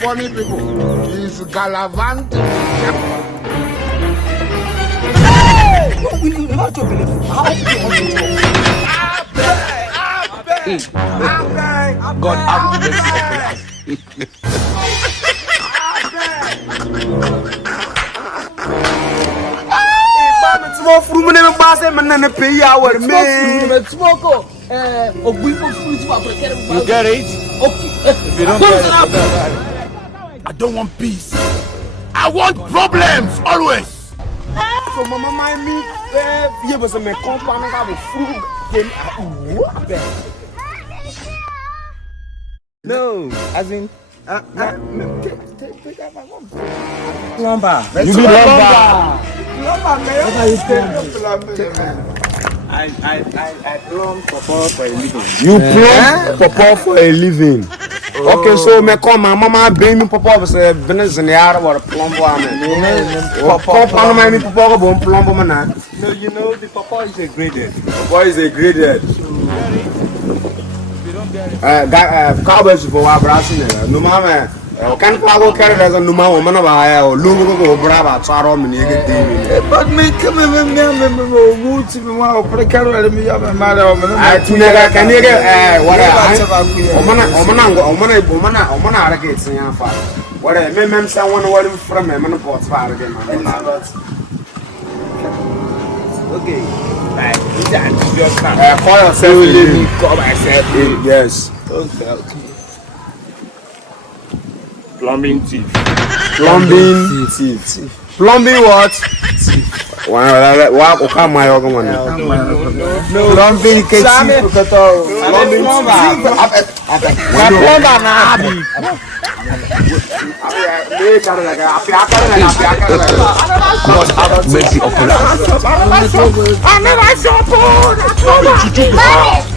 funny people. He's gallavant. What will you not to believe? How do you want to God have mercy upon us. Small fruit, man, and pass them and then pay our man. Smoke, or we put fruits for You get it? Okay. If you don't get it, I don't want peace. I want problems always. So, Mama, my me, you was a man, company of fruit. No, as in, plumber. You be lumber. I plumb papa for a living. You plumb papa for a living. Okay, so me come my mama bring me papa was a business in the art or a plumber. Papa no me papa go plumber man. No, you know the papa is a graded. Papa is a graded. Cowboys for our brassing. No mama. Can Pago carry as a Numa woman of I or Lugo Brava, Charom and Yaga. But me come in roots if you want to carry me up and matter of I can you get what Omana gets in your father. What I remember someone word from a man of Port's father again. okay. Just call yourself living. Call myself. Yes. Okay. Plumbing thief. Plumbing thief. Plumbing what? Wow, come my organ. No, plumbing thief. Plumbing God have mercy upon us.